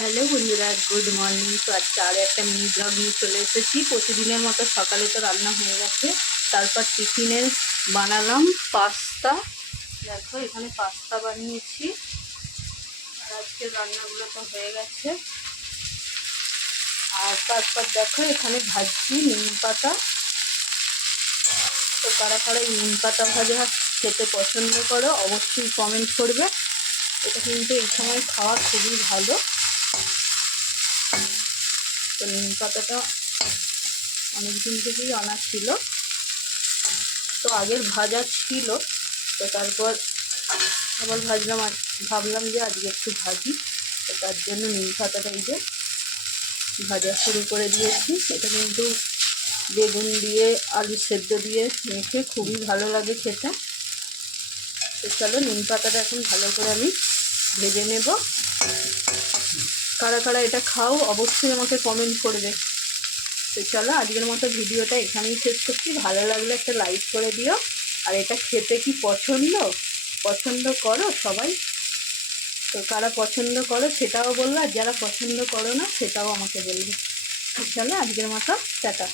Hello বন্ধুরা, good morning. তো আজকে আরও একটা মিনি ব্লগ নিয়ে চলে এসেছি। প্রতিদিনের মতো সকালে তো রান্না হয়ে গেছে, তারপর টিফিনে বানালাম পাস্তা। দেখো এখানে পাস্তা বানিয়েছি, আর আজকের রান্নাগুলো তো হয়ে গেছে। আর তারপর দেখো এখানে ভাজছি নিম পাতা। তো কারা কারা এই নিম পাতা ভাজা খেতে পছন্দ করো অবশ্যই কমেন্ট করবে। এটা কিন্তু এই সময় খাওয়া খুবই ভালো। তো নিম পাতাটা অনেকদিন থেকেই আনা ছিল, তো আগের ভাজা ছিল, তো তারপর আবার ভাবলাম যে আজকে একটু ভাজি। তো তার জন্য নিম পাতাটা এই যে ভাজা শুরু করে দিয়েছি। এটা কিন্তু বেগুন দিয়ে আলু সেদ্ধ দিয়ে মেখে খুবই ভালো লাগে খেতে। তো চলো নিম পাতাটা এখন ভালো করে আমি ভেজে নেব। কারা কারা এটা খাও অবশ্যই আমাকে কমেন্ট করবে। তো চলো আজকের মতো ভিডিওটা এখানেই শেষ করছি। ভালো লাগলে একটা লাইক করে দিও। আর এটা খেতে কি পছন্দ করো সবাই? তো কারা পছন্দ করো সেটাও বললো, আর যারা পছন্দ করো না সেটাও আমাকে বলবে। চলো আজকের মতো টাটা।